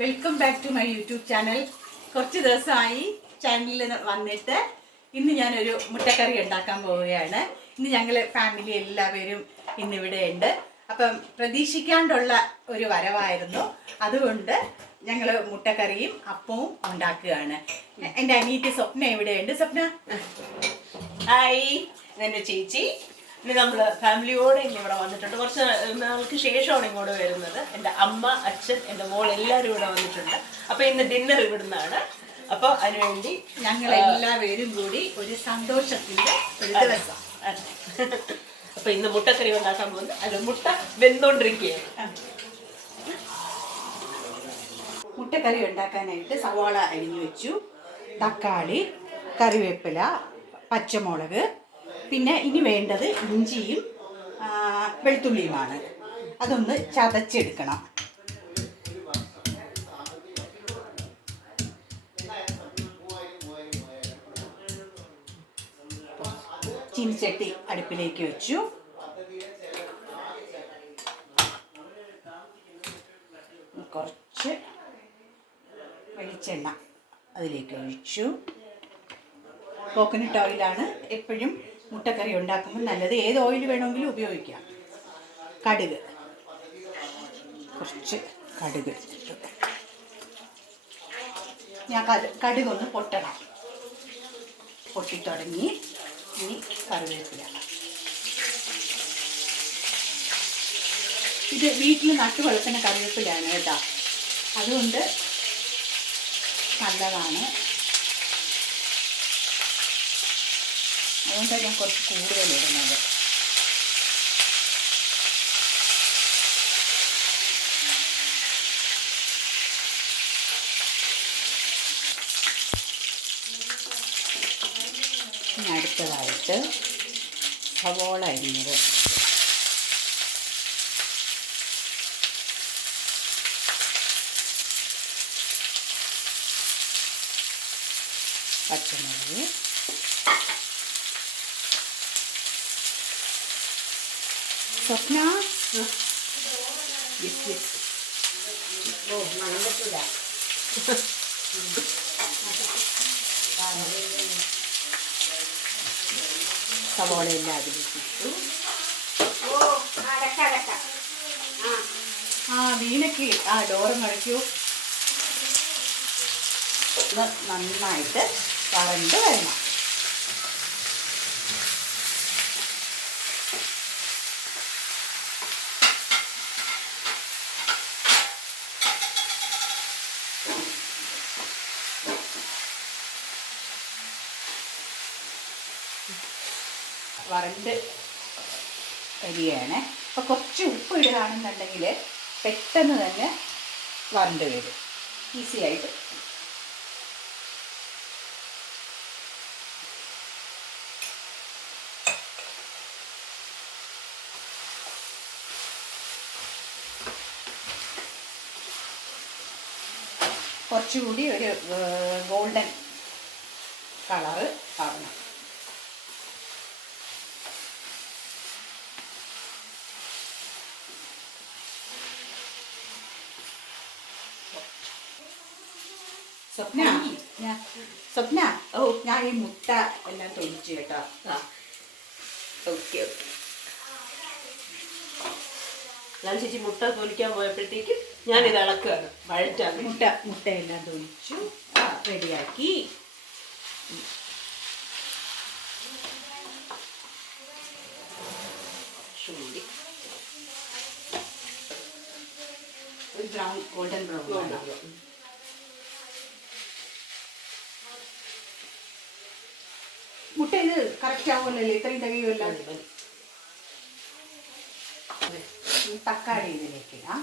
Welcome back to my YouTube channel. കുറച്ച് ദിവസമായി ചാനലിൽ വന്നിട്ട് ഇന്ന് ഞാനൊരു മുട്ടക്കറി ഉണ്ടാക്കാൻ പോവുകയാണ്. ഇന്ന് ഞങ്ങൾ ഫാമിലി എല്ലാവരും ഇന്നിവിടെ ഉണ്ട്. അപ്പം പ്രതീക്ഷിക്കാണ്ടുള്ള ഒരു വരവായിരുന്നു. അതുകൊണ്ട് ഞങ്ങൾ മുട്ടക്കറിയും അപ്പവും ഉണ്ടാക്കുകയാണ്. എൻ്റെ അനിയത്തി സ്വപ്ന ഇവിടെയുണ്ട്. സ്വപ്ന ഹായ്, എൻ്റെ ചേച്ചി. ഇനി നമ്മൾ ഫാമിലിയോടെ ഇന്ന് ഇവിടെ വന്നിട്ടുണ്ട്. കുറച്ച് നാൾക്ക് ശേഷമാണ് ഇങ്ങോട്ട് വരുന്നത്. എൻ്റെ അമ്മ, അച്ഛൻ, എൻ്റെ മോൾ എല്ലാവരും ഇവിടെ വന്നിട്ടുണ്ട്. അപ്പോൾ ഇന്ന് ഡിന്നർ ഇവിടുന്നാണ്. അപ്പോൾ അതിനുവേണ്ടി ഞങ്ങളെല്ലാവരും കൂടി ഒരു സന്തോഷത്തിൻ്റെ ഒരു ദിവസം. അപ്പോൾ ഇന്ന് മുട്ടക്കറി ഉണ്ടാക്കാൻ പോകുന്നത്. അത് മുട്ട വെന്തുകൊണ്ടിരിക്കുകയാണ്. മുട്ടക്കറി ഉണ്ടാക്കാനായിട്ട് സവാള അരിഞ്ഞു വെച്ചു, തക്കാളി, കറിവേപ്പില, പച്ചമുളക്, പിന്നെ ഇനി വേണ്ടത് ഇഞ്ചിയും വെളുത്തുള്ളിയുമാണ്. അതൊന്ന് ചതച്ചെടുക്കണം. ചീനിച്ചട്ടി അടുപ്പിലേക്ക് വെച്ചു. കുറച്ച് വെളിച്ചെണ്ണ അതിലേക്ക് ഒഴിച്ചു. കോക്കനട്ട് ഓയിലാണ് എപ്പോഴും മുട്ടക്കറി ഉണ്ടാക്കുമ്പോൾ നല്ലത്. ഏത് ഓയിൽ വേണമെങ്കിലും ഉപയോഗിക്കാം. കടുക്, കുറച്ച് കടുക് എടുത്തിട്ടുണ്ട്. ഞാൻ കടുകൊന്ന് പൊട്ടണം. പൊട്ടിത്തുടങ്ങി. ഇനി കറിവേപ്പില. ഇത് വീട്ടിൽ നട്ടു വളർത്തുന്ന കറിവേപ്പിലാണ് കേട്ടോ, അതുകൊണ്ട് നല്ലതാണ്. അതുകൊണ്ടാണ് ഞാൻ കുറച്ച് കൂടുതൽ ഇടുന്നത്. ഇനി അടുത്തതായിട്ട് സവോള അരിഞ്ഞത്. പച്ചമുളക്, സ്വപ്ന സവോള എല്ലാം അതിലേക്ക് ഇട്ടു. വീണക്ക് ഡോറ് മടക്കൂ. നന്നായിട്ട് വറണ്ട് വരണം. വറണ്ട് വരികയാണ്. അപ്പോൾ കുറച്ച് ഉപ്പ് ഇടുകയാണെന്നുണ്ടെങ്കിൽ പെട്ടെന്ന് തന്നെ വറണ്ട് വരും, ഈസി ആയിട്ട്. കുറച്ചുകൂടി ഒരു ഗോൾഡൻ കളറ് ആവണം. സ്വപ്ന, ഞാൻ ഈ മുട്ട എല്ലാം തൊഴിച്ചു കേട്ടോ. Okay okay. ഞാൻ ചേച്ചി മുട്ട തൊലിക്കാൻ പോയപ്പോഴത്തേക്കും ഞാനിത് ഇളക്കുകയാണ്, വഴറ്റാണ്. മുട്ടയെല്ലാം തൊഴിച്ചു റെഡിയാക്കി. ഒരു ബ്രൗൺ, ഗോൾഡൻ ബ്രൗൺ. മുട്ട ഇത് കറക്റ്റ് ആവുമല്ലോ, ഇത്രയും തികയുമല്ലോ. തക്കാളി ഇതിലേക്ക് ഇടാം.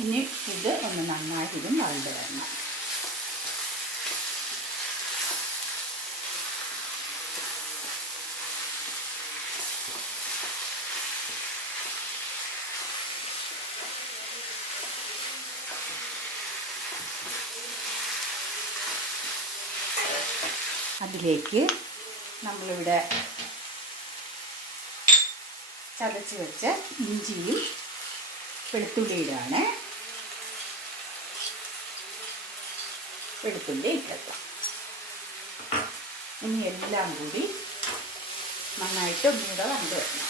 ഇനി ഇത് ഒന്ന് നന്നായിട്ട് ഇതും വഴണ്ട് വരണം. അതിലേക്ക് നമ്മളിവിടെ ചതച്ച് വെച്ച ഇഞ്ചിയും വെളുത്തുള്ളിയിലാണ്. വെളുത്തുള്ളി ഇട്ടു. ഇനി എല്ലാം കൂടി നന്നായിട്ട് ഒന്നുകൂടെ വന്നു വരണം.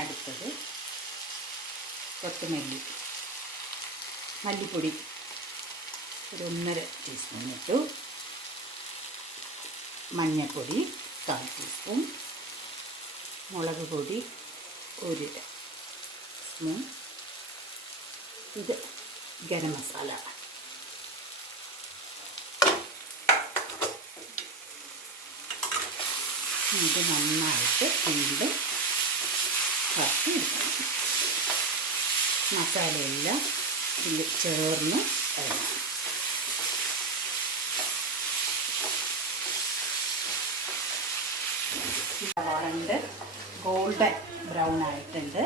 അടുത്തത് കൊത്തമല്ലി, മല്ലിപ്പൊടി ഒരു 1.5 ടീസ്പൂൺ ഇട്ടു. മഞ്ഞൾപ്പൊടി 1/4 ടീസ്പൂൺ, മുളക് പൊടി 1 സ്പൂൺ, ഇത് ഗരം മസാല. ഇത് നന്നായിട്ട് വീണ്ടും വറുത്ത് എടുക്കണം. മസാലയെല്ലാം ഇതിൽ ചേർന്ന് ഇടണം. വറണ്ട് ഗോൾഡൻ ബ്രൗൺ ആയിട്ടുണ്ട്.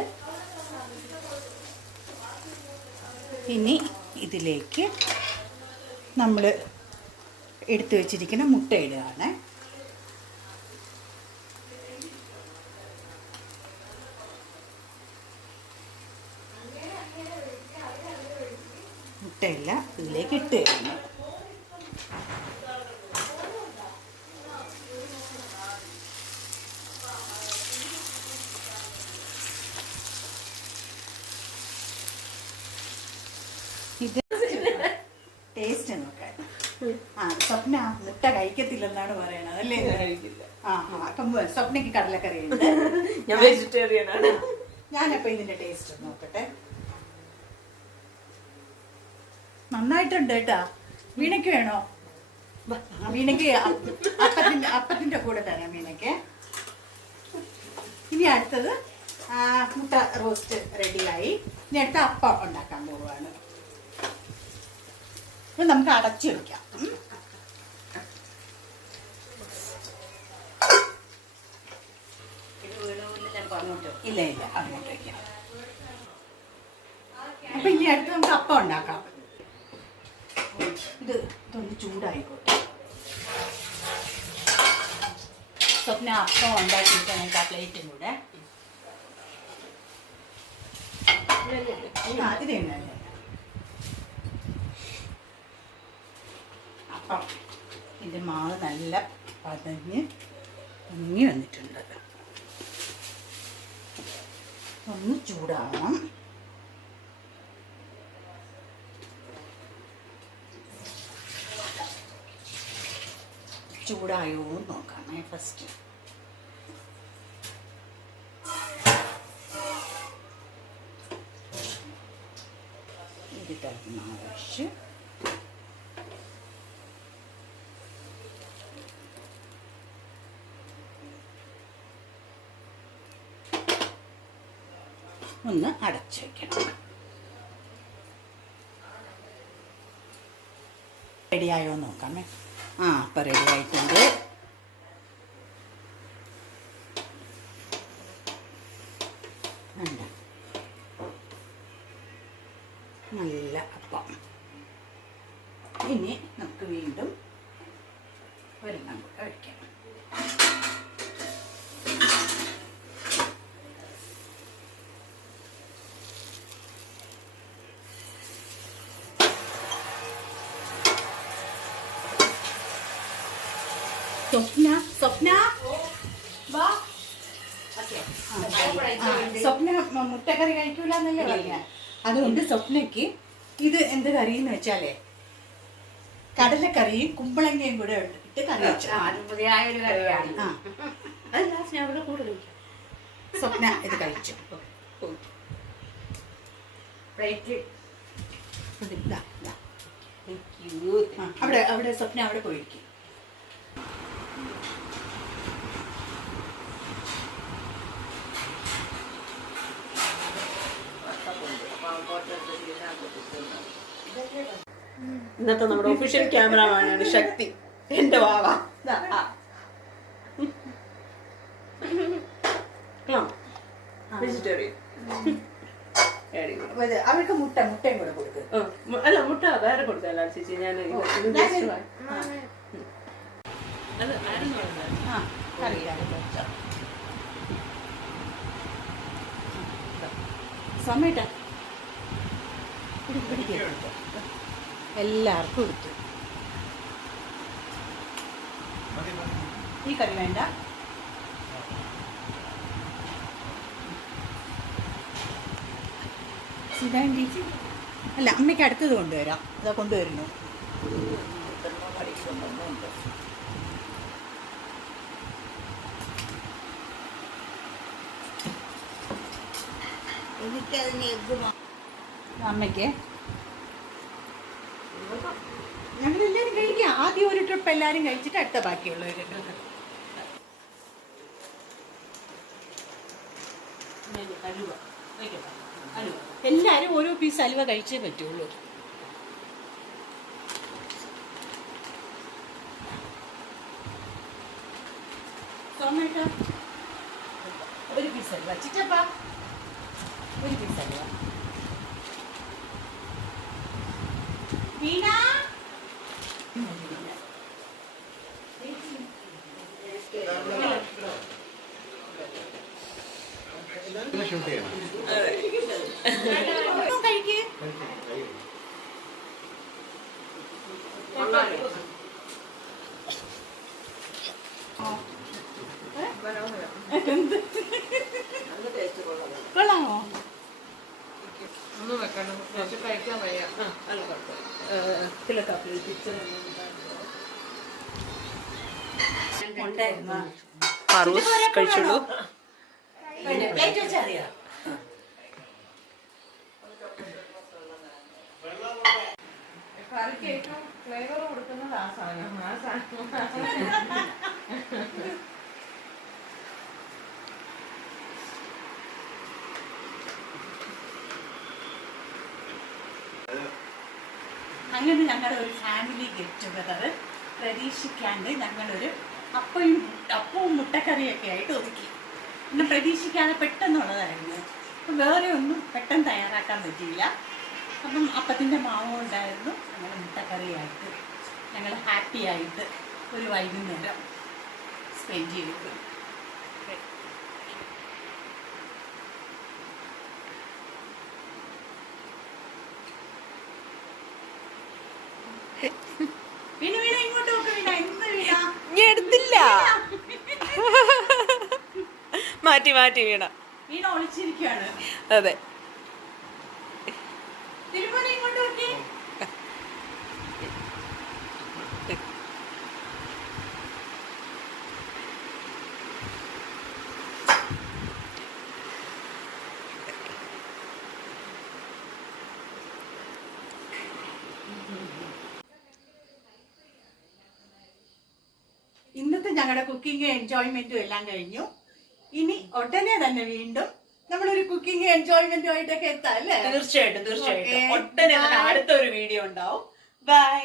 ഇനി ഇതിലേക്ക് നമ്മൾ എടുത്തു വച്ചിരിക്കുന്ന മുട്ട ഇടുകയാണ്. മുട്ടയില്ല ഇതിലേക്ക് ഇട്ട് കഴിഞ്ഞു. ഇത് ടേസ്റ്റ് നോക്കാൻ. സ്വപ്ന മുട്ട കഴിക്കത്തില്ലെന്നാണ് പറയണത് അല്ലേ? അപ്പം സ്വപ്നയ്ക്ക് കടലക്കറി ഉണ്ട്. ഞാൻ വെജിറ്റേറിയൻ ആണ്. ഞാനപ്പോൾ ഇതിന്റെ ടേസ്റ്റ് നോക്കട്ടെ. നന്നായിട്ടുണ്ട് കേട്ടാ. വീണയ്ക്ക് വേണോ? വീണയ്ക്ക് അപ്പത്തിന്റെ കൂടെ തരാം വീണയ്ക്ക്. ഇനി അടുത്തത് മുട്ട റോസ്റ്റ് റെഡിയായി. ഇനി അടുത്ത അപ്പം ഉണ്ടാക്കാൻ പോവുകയാണ്. ഇത് നമുക്ക് അടച്ചു വെക്കാം. ഇല്ല ഇല്ല, അങ്ങോട്ട് വയ്ക്കാം. അപ്പൊ ഇനി അടുത്ത് നമുക്ക് അപ്പം ഉണ്ടാക്കാം. ഇതൊന്ന് ചൂടായിക്കോട്ടെ. സ്വപ്ന അപ്പം ഉണ്ടാക്കിയിട്ട് നമുക്ക് ആ പ്ലേറ്റും കൂടെ ഇതുണ്ടല്ലേ അപ്പം. ഇതിൻ്റെ മാവ് നല്ല പതഞ്ഞ് പൊങ്ങി വന്നിട്ടുണ്ട്. ഒന്ന് ചൂടാവണം. ചൂടായോ എന്ന് നോക്കാമേ ഫസ്റ്റ്. ഇതിട്ട് മാവൊഴിച്ച് ഒന്ന് അടച്ചു വയ്ക്കണം. റെഡിയായോ നോക്കാമേ. അപ്പം റെഡി ആയിട്ടുണ്ട്. നല്ല അപ്പം. ഇനി നമുക്ക് വീണ്ടും ഒരെണ്ണം കൂടെ ഒഴിക്കാം. സ്വപ്ന വാ. സ്വപ്ന മുട്ടക്കറി കഴിക്കൂലെന്നല്ലേ പറഞ്ഞ. അതുകൊണ്ട് സ്വപ്നയ്ക്ക് ഇത് എന്ത് കറിയെന്ന് വെച്ചാലേ കടലക്കറിയും കുമ്പളങ്ങയും കൂടെ ഇട്ട് കറി വെച്ചു. സ്വപ്ന ഇത് കഴിച്ചു. അവിടെ സ്വപ്ന അവിടെ പോയിരിക്കും. ഇന്നത്തെ നമ്മുടെ ഒഫീഷ്യൽ ക്യാമറമാനാണ് ശക്തി, എന്റെ വാവ. വെജിറ്റേറിയൻ. അവർക്ക് മുട്ടയും കൂടെ കൊടുക്കുക. അല്ല, മുട്ട വേറെ കൊടുക്കല്ല ചേച്ചി. ഞാൻ അത് സമയട്ട എല്ലാവർക്കും എടുത്തു. ഈ കറി വേണ്ട. അല്ല, അമ്മയ്ക്ക് അടുത്തത് കൊണ്ടുവരാം. അതാ കൊണ്ടുവരുന്നു. അമ്മയ്ക്ക് ഞങ്ങളെല്ലാവരും കഴിക്കാം. ആദ്യം ഒരു ട്രിപ്പ് എല്ലാവരും കഴിച്ചിട്ട് അടുത്ത ബാക്കിയുള്ളവർ. എല്ലാരും ഓരോ പീസ് അലുവ കഴിച്ചേ പറ്റുള്ളൂ. ഒരു പീസ് അലുവ ചിറ്റപ്പ, ഒരു പീസ് അലുവ. വീണ കഴിക്ക്. കൊള്ളാമോ? കഴിച്ചോളൂ. കറിക്ക് ഏറ്റവും ഫ്ലേവർ കൊടുക്കുന്നത് ആ സാധനം. അങ്ങനെ ഞങ്ങളുടെ ഒരു ഫാമിലി ഗെറ്റ് ടുഗദർ പ്രതീക്ഷിക്കാണ്ട് ഞങ്ങളൊരു അപ്പവും മുട്ടക്കറിയൊക്കെ ആയിട്ട് ഒതുക്കി. പിന്നെ പ്രതീക്ഷിക്കാതെ പെട്ടെന്നുള്ളതായിരുന്നു. അപ്പം വേറെ ഒന്നും പെട്ടെന്ന് തയ്യാറാക്കാൻ പറ്റിയില്ല. അപ്പം അപ്പത്തിൻ്റെ മാവും ഉണ്ടായിരുന്നു. ഞങ്ങൾ മുട്ടക്കറിയായിട്ട് ഞങ്ങൾ ഹാപ്പി ആയിട്ട് ഒരു വൈകുന്നേരം സ്പെൻഡ് ചെയ്തു. വീണ ഇങ്ങോട്ട് നോക്ക്. വീണ എന്ത് വീണ? ഞാൻ എടുത്തില്ല. മാറ്റി വീണ. വീണ ഒളിച്ചിരിക്കുകയാണ്. അതെ. തിരുമോനെ ഇങ്ങോട്ട് നോക്കി. ഇന്നത്തെ ഞങ്ങളുടെ കുക്കിംഗ് എൻജോയ്മെന്റും എല്ലാം കഴിഞ്ഞു. ഇനി ഉടനെ തന്നെ വീണ്ടും നമ്മളൊരു കുക്കിംഗ് എൻജോയ്മെന്റും ആയിട്ടൊക്കെ എത്താം അല്ലേ? തീർച്ചയായിട്ടും. ഉടനെ അടുത്തൊരു വീഡിയോ ഉണ്ടാവും. ബൈ.